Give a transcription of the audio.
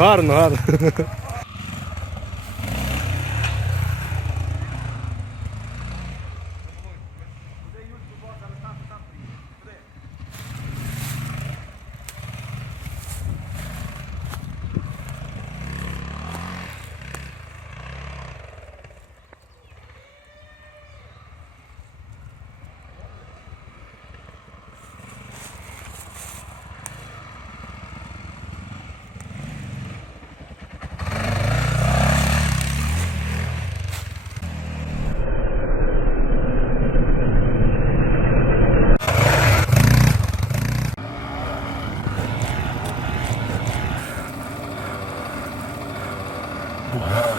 Гарно, гарно. Uh-huh.